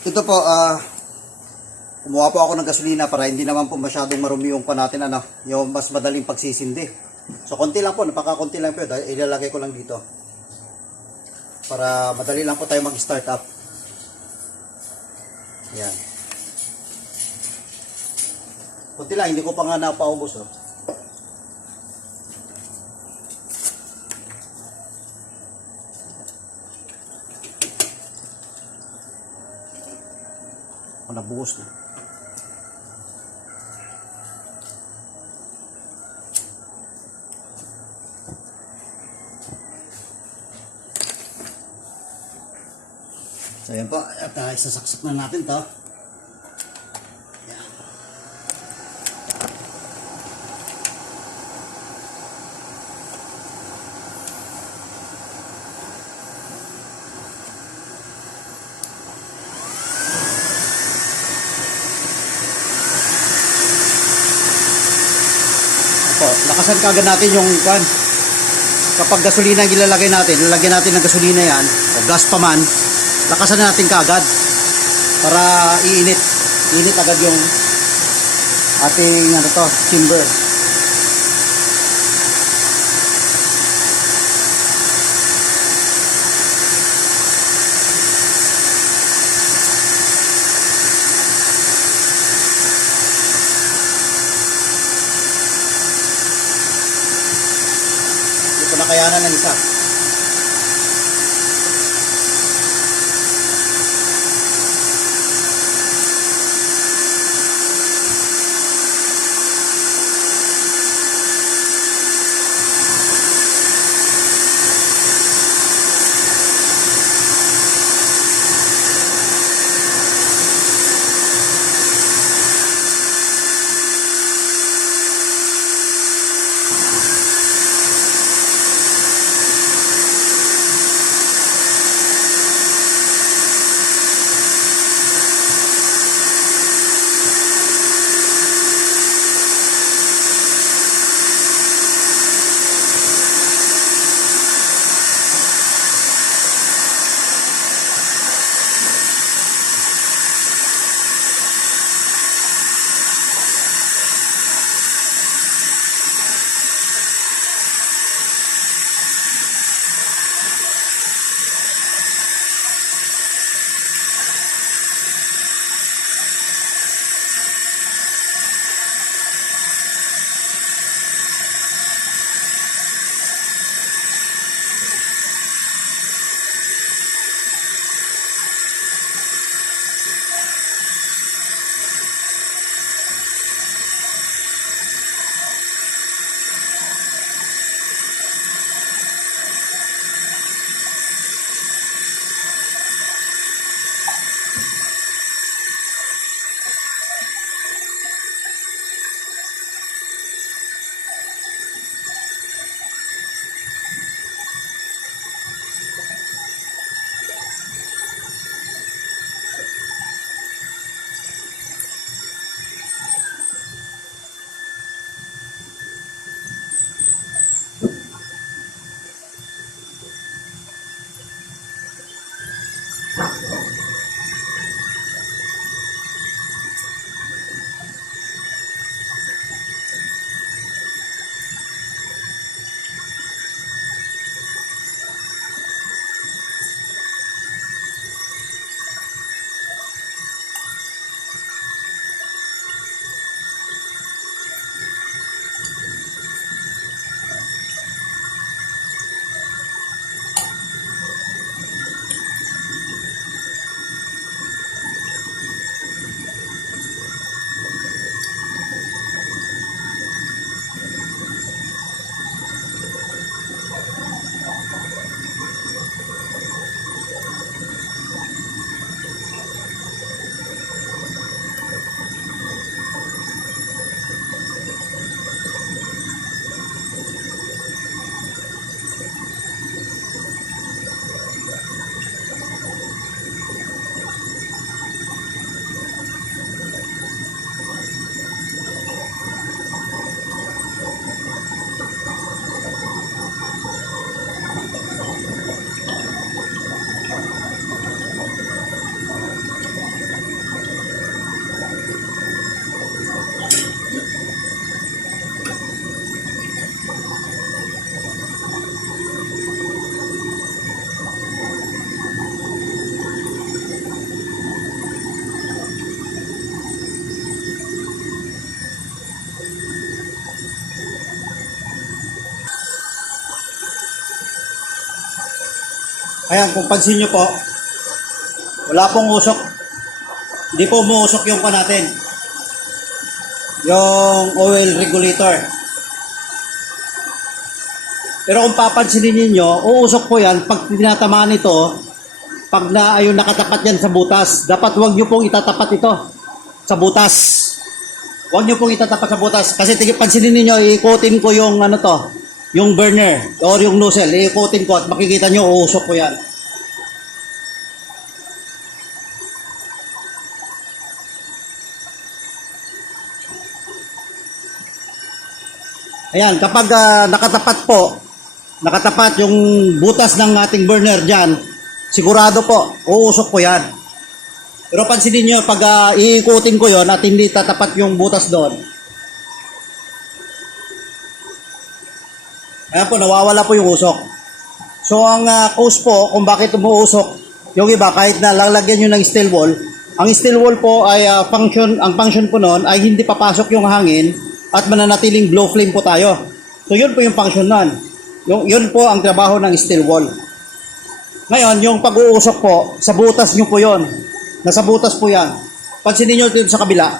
Ito po, kumuha po ako ng gasolina para hindi naman po masyadong marumi yung pa natin, yung mas madaling pagsisindi. So, konti lang po, napaka-konti lang po. Dahil ilalagay ko lang dito. Para madali lang po tayo mag-start up. Yan. Konti lang, hindi ko pa nga napaubos. Nabuhos na. So yan po, at isasaksak na natin to. Yan. Lakasan kagad natin yung kan. Kapag gasolina ang ilalagay natin, lalagyan natin ng gasolina yan o gas pa man, lakasan natin kagad para iinit. Init agad yung ating chamber. Nakayanan ng isa. Ayan, kung pansin nyo po, wala pong usok. Hindi po umuusok yung pa natin. Yung oil regulator. Pero kung papansinin ninyo, uusok po yan pag tinatamaan ito, pag ayun nakatapat yan sa butas. Dapat wag nyo pong itatapat ito sa butas. Wag nyo pong itatapat sa butas. Kasi pansinin ninyo, iikutin ko yung ano to, yung burner or yung nozzle. Iikutin ko at makikita nyo, uusok ko yan. Ayan, kapag nakatapat yung butas ng ating burner dyan, sigurado po, uusok po yan. Pero pansinin nyo, pag iikutin ko yon at hindi tatapat yung butas doon, ayan po, nawawala po yung usok. So, ang cause po, kung bakit umuusok, yung iba, kahit na lalagyan nyo ng steel wool, ang steel wool po ay ang function po noon ay hindi papasok yung hangin at mananatiling blow flame po tayo. So, yun po yung function nun. Yun po ang trabaho ng steel wool. Ngayon, yung pag-uusok po, sa butas nyo po yun. Nasa butas po yan. Pansinin nyo dito sa kabila.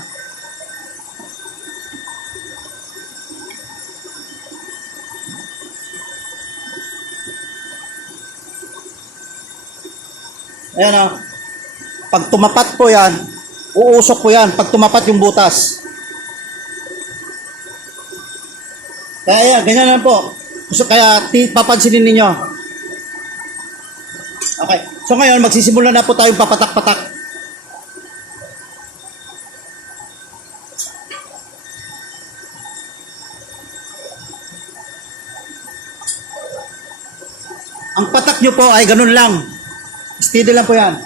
Ayan o. Pag tumapat po yan, uusok po yan. Pag tumapat yung butas. Kaya ganyan lang po. Kaya papansinin ninyo. Okay. So ngayon, magsisimula na po tayong papatak-patak. Ang patak nyo po ay ganun lang. Steady lang po yan.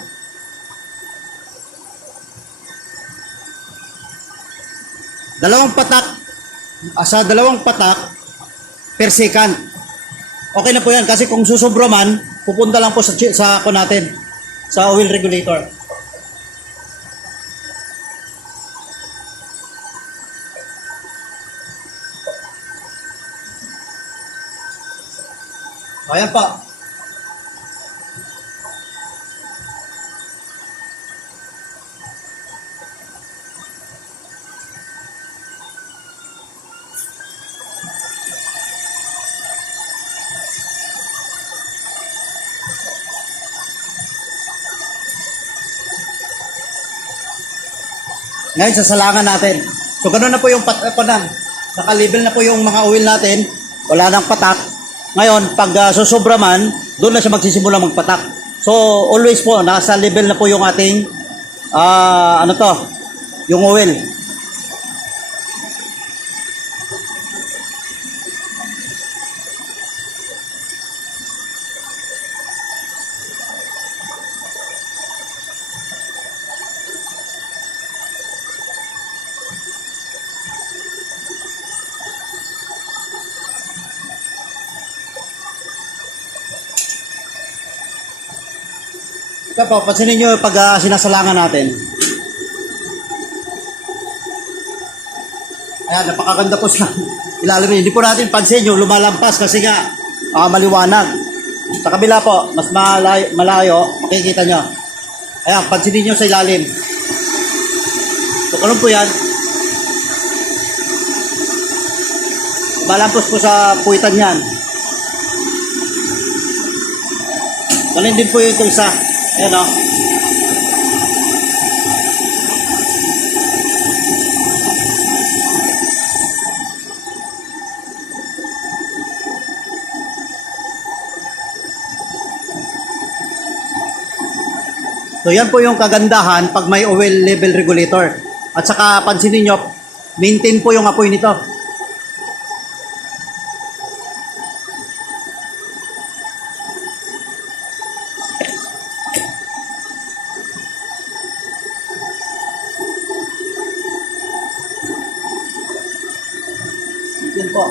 Sa dalawang patak per second. Okay na po yan kasi kung susobra man, pupunta lang po sa ako natin, sa oil regulator. Ayan pa. Ngayon, sasalangan natin. So, ganun na po yung naka-level na po yung mga oil natin. Wala nang patak. Ngayon, pag susobra man, doon na siya magsisimula magpatak. So, always po, nasa level na po yung ating, yung oil. Ito po, pansinin nyo pag sinasalangan natin. Ayan, napakaganda po sa ilalim. Hindi po natin pansin yung lumalampas kasi nga maliwanag. Sa kabila po, mas malayo, makikita nyo. Ayan, pansinin nyo sa ilalim. So, ganun po yan. Lumalampas po sa puwitan yan. Ganun din po yung itong isa. Ayan o. So yan po yung kagandahan pag may oil level regulator. At saka pansinin nyo, maintain po yung apoy nito. Yan po.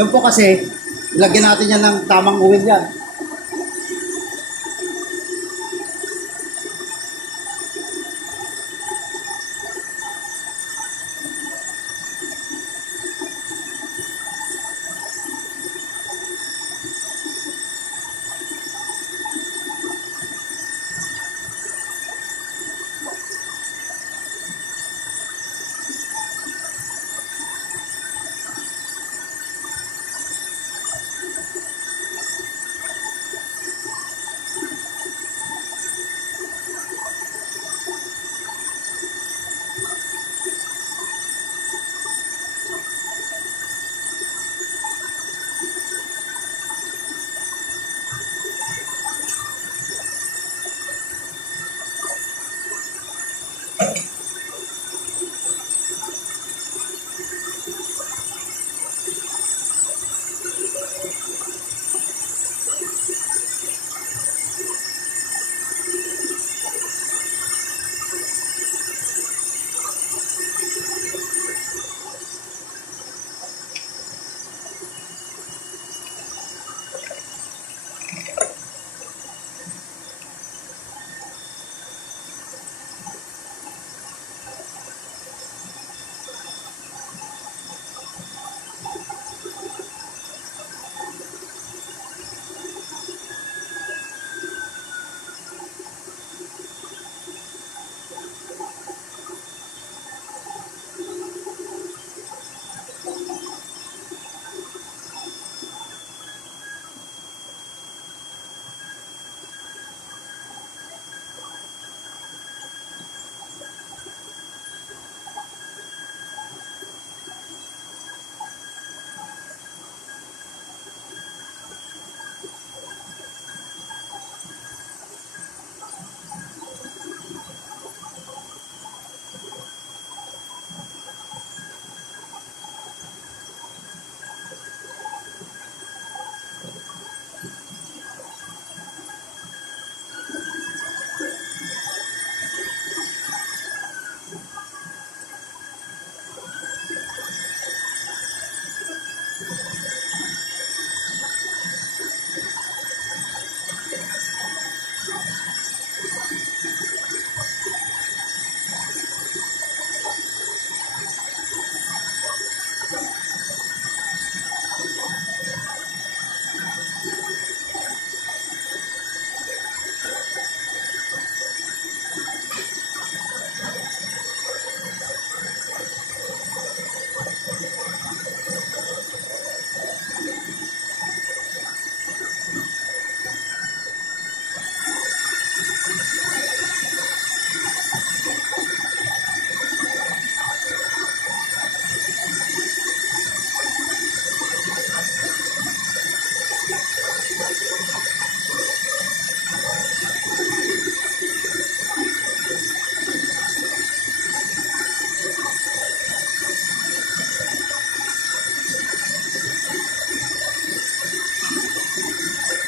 Yun po kasi, ilagyan natin yan ng tamang oil yan.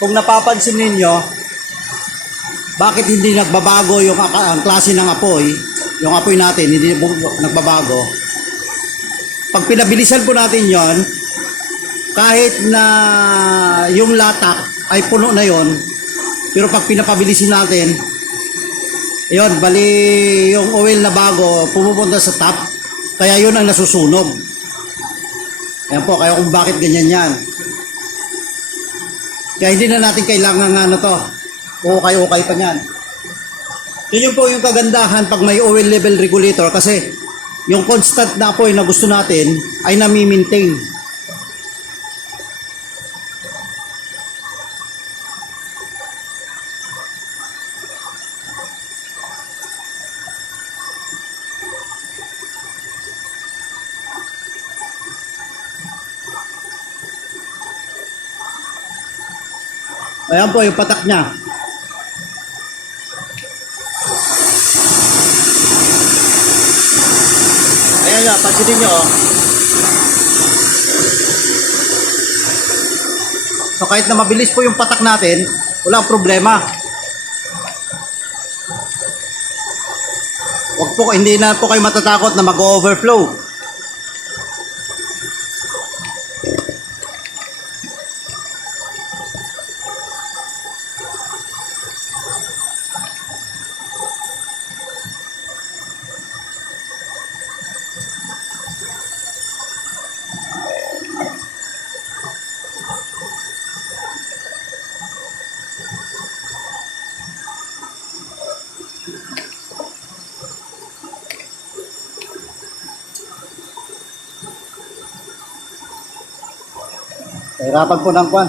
Kung napapansin ninyo, bakit hindi nagbabago yung ang klase ng apoy, yung apoy natin, hindi nagbabago. Pag pinabilisan po natin yon, kahit na yung latak ay puno na yon, pero pag pinapabilisin natin, yon, bali yung oil na bago pumupunta sa top, kaya yun ang nasusunog. Ayan po, kaya kung bakit ganyan yan. Kaya hindi na natin kailangan ano to, ukay-ukay pa niyan. Yun po yung kagandahan pag may oil level regulator kasi yung constant na apoy na gusto natin ay nami-maintain. Ayan po yung patak niya. Ayan niya, pansinin niyo. So kahit na mabilis po yung patak natin, walang problema. Wag po, hindi na po kayo matatakot na mag-overflow. Hirapan po ng kwan.